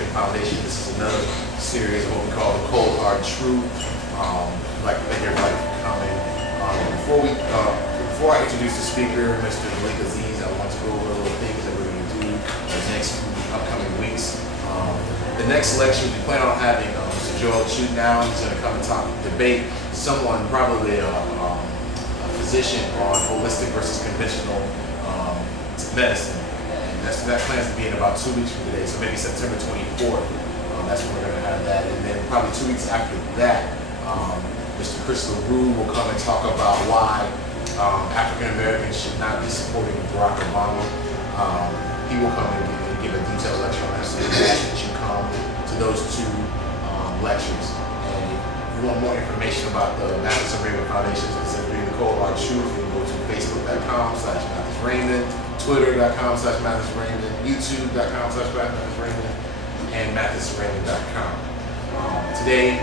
Raymond Foundation. This is another series of what we call the Cold Hard Truth. I'd like to thank everybody for coming. Before I introduce the speaker, Mr. Malik Aziz, I want to go over a little things that we're going to do in the next upcoming weeks. The next lecture, we plan on having Mr. Joel Chute now. He's going to come and debate someone, probably a physician, on holistic versus conventional medicine. And that plans to be in about 2 weeks from today, so maybe September 24th. That's when we're going to have that. And then probably 2 weeks after that, Mr. Chris LaRue will come and talk about why African Americans should not be supporting Barack Obama. He will come and give a detailed lecture on that, so we ask that you come to those two lectures. And if you want more information about the Mathis and Raymond Foundation, specifically the Cold Hard Truth, you can go to facebook.com/MathisRaymond, twitter.com/MathisRaymond, youtube.com/MathisRaymond, and MathisRaymond.com. Today,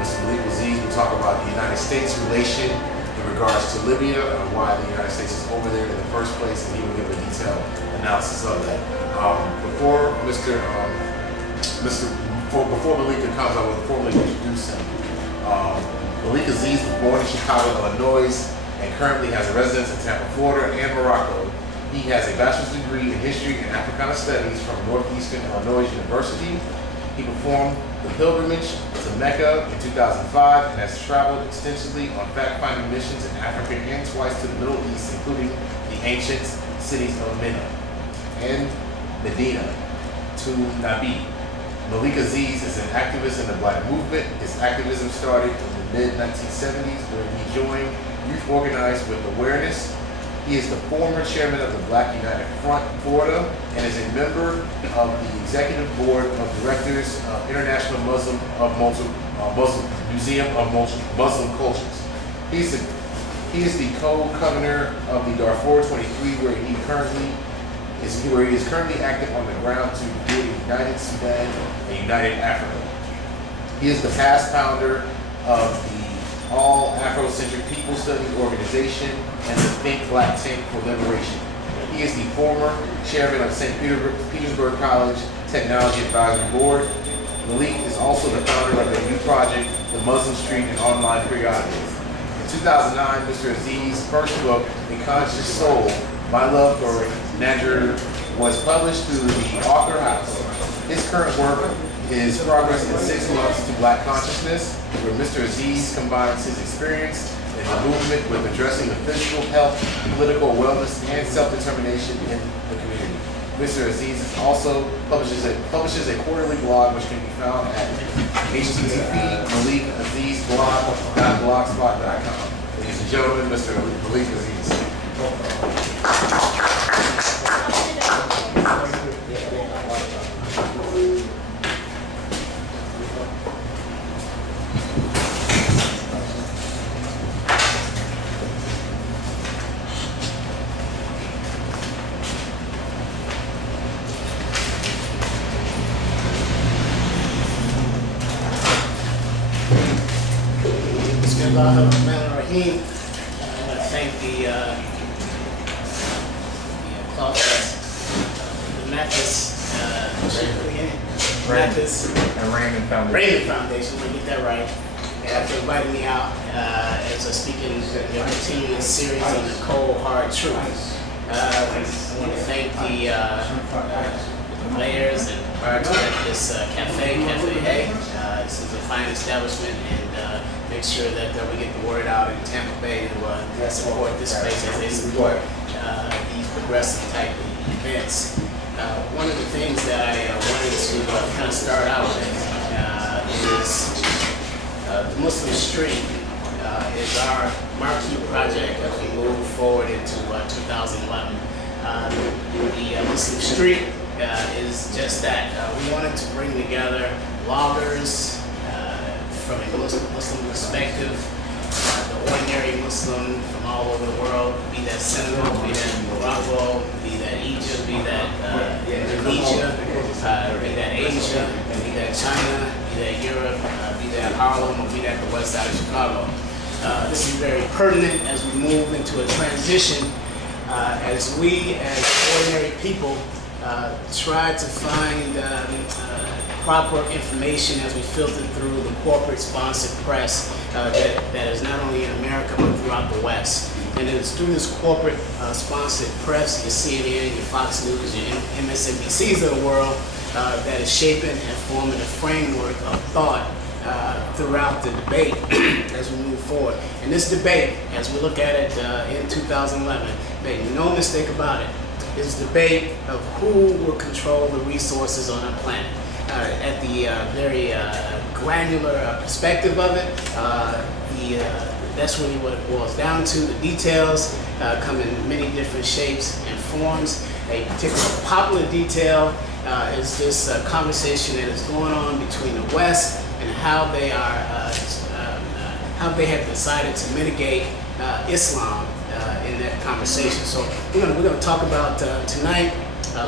Mr. Malik Aziz will talk about the United States relation in regards to Libya and why the United States is over there in the first place, and he will give a detailed analysis of that. Before Malik comes, I will formally introduce him. Malik Aziz was born in Chicago, Illinois, and currently has a residence in Tampa, Florida, and Morocco. He has a bachelor's degree in history and Africana studies from Northeastern Illinois University. He performed the pilgrimage to Mecca in 2005 and has traveled extensively on fact-finding missions in Africa and twice to the Middle East, including the ancient cities of Mina and Medina to Nabi. Malik Aziz is an activist in the Black movement. His activism started in the mid-1970s when he joined Youth Organized with Awareness. He is the former chairman of the Black United Front Florida and is a member of the executive board of directors of International Museum of Muslim Cultures. He is the co-governor of the Darfur 23, where he is currently active on the ground to build a united Sudan and united Africa. He is the past founder of the All Afrocentric People Studies Organization and the Think Black Tank for Liberation. He is the former chairman of St. Petersburg College Technology Advisory Board. Malik is also the founder of the new project, The Muslim Street, and online periodical. In 2009, Mr. Aziz's first book, A Conscious Soul, My Love for Nadir, was published through the Author House. His current work is Progress in 6 Months to Black Consciousness, where Mr. Aziz combines his experience in the movement with addressing the physical health, political wellness, and self-determination in the community. Mr. Aziz also publishes a quarterly blog, which can be found at http://malikazizblog.blogspot.com. Ladies and gentlemen, Mr. Malik Aziz. I want to thank the Mathis and Raymond Foundation. Raymond Foundation, let me get that right, for inviting me out as a speaker in continuing this series on the Cold Hard Truth. I want to thank the players and bartenders at this Cafe Hey. This is a fine establishment, and make sure that we get the word out in Tampa Bay to support this place as they support these progressive type of events. One of the things that I wanted to kind of start out with is the Muslim Street is our marquee project as we move forward into 2011. The Muslim Street is just that. We wanted to bring together bloggers from a Muslim perspective, the ordinary Muslim from all over the world, be that Senegal, be that Morocco, be that Egypt, be that Indonesia, be that Asia, be that China, be that Europe, be that Harlem, or be that the west side of Chicago. This is very pertinent as we move into a transition, as we as ordinary people try to find proper information as we filter through the corporate sponsored press that is not only in America but throughout the West. And it's through this corporate sponsored press, your CNN, your Fox News, your MSNBCs of the world, that is shaping and forming a framework of thought throughout the debate as we move forward. And this debate, as we look at it in 2011, make no mistake about it, is a debate of who will control the resources on our planet. At the very granular perspective of it, that's really what it boils down to. The details come in many different shapes and forms. A particular popular detail is this conversation that is going on between the West and how they have decided to mitigate Islam in that conversation. So we're going to talk about tonight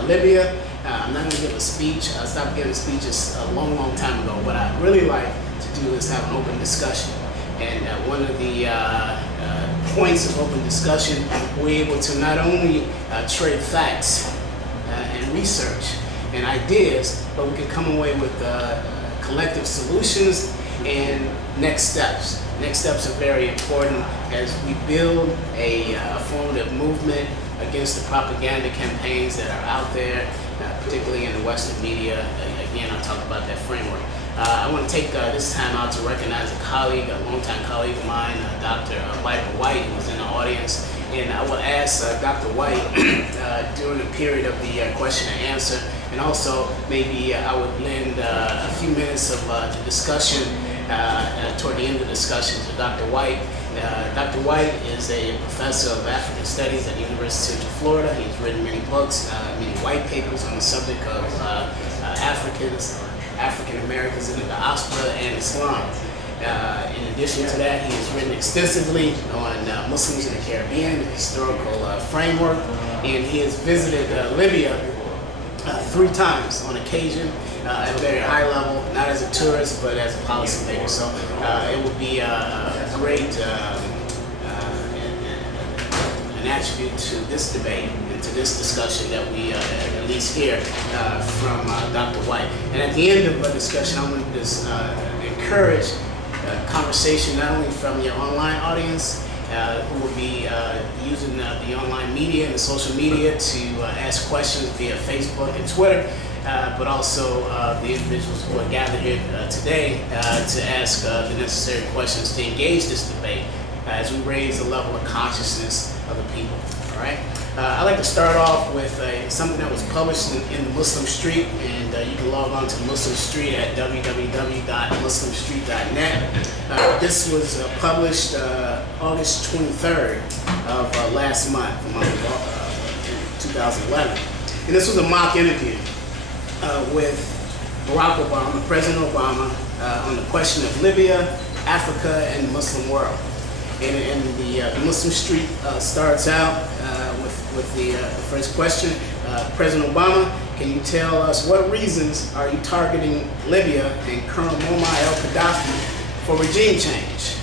Libya. I'm not going to give a speech. I stopped giving speeches a long, long time ago. What I really like to do is have an open discussion. And one of the points of open discussion, we're able to not only trade facts and research and ideas, but we can come away with collective solutions and next steps. Next steps are very important as we build a formative movement against the propaganda campaigns that are out there, particularly in the Western media. Again, I'll talk about that framework. I want to take this time out to recognize a colleague, a longtime colleague of mine, Dr. Michael White, who was in the audience. And I will ask Dr. White during the period of the question and answer, and also maybe I would lend a few minutes of the discussion toward the end of the discussion to Dr. White. Dr. White is a professor of African Studies at the University of Florida. He's written many books, many white papers on the subject of African Americans in the diaspora and Islam. In addition to that, he has written extensively on Muslims in the Caribbean, the historical framework, and he has visited Libya 3 times on occasion at a very high level, not as a tourist, but as a policymaker. So it would be a great an attribute to this debate and to this discussion that we at least hear from Dr. White. And at the end of the discussion, I want to just encourage conversation not only from your online audience, who will be using the online media and the social media to ask questions via Facebook and Twitter, but also the individuals who are gathered here today to ask the necessary questions to engage this debate as we raise the level of consciousness of the people. All right. I'd like to start off with something that was published in the Muslim Street, and you can log on to the Muslim Street at www.muslimstreet.net. This was published August 23rd of last month, the month of 2011. And this was a mock interview with Barack Obama, President Obama, on the question of Libya, Africa, and the Muslim world. And the Muslim Street starts out with the first question. President Obama, can you tell us what reasons are you targeting Libya and Colonel Muammar al-Gaddafi for regime change?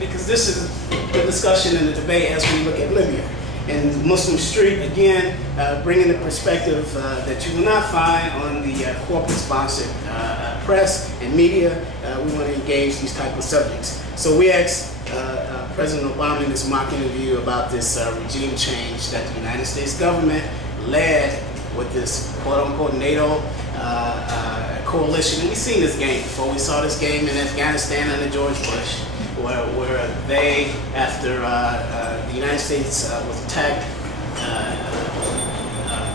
Because this is the discussion and the debate as we look at Libya. And Muslim Street, again, bringing the perspective that you will not find on the corporate-sponsored press and media. We want to engage these type of subjects. So we asked President Obama in this mock interview about this regime change that the United States government led with this quote-unquote NATO coalition. And we've seen this game before. We saw this game in Afghanistan under George Bush, where they, after the United States was attacked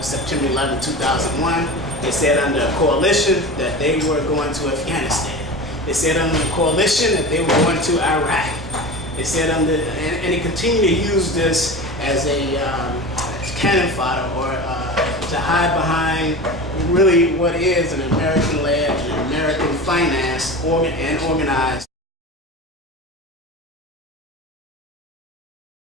September 11, 2001, they said under a coalition that they were going to Afghanistan. They said under a coalition that they were going to Iraq. They said under, and they continue to use this as a cannon fodder or to hide behind really what is an American-led, an American-financed and organized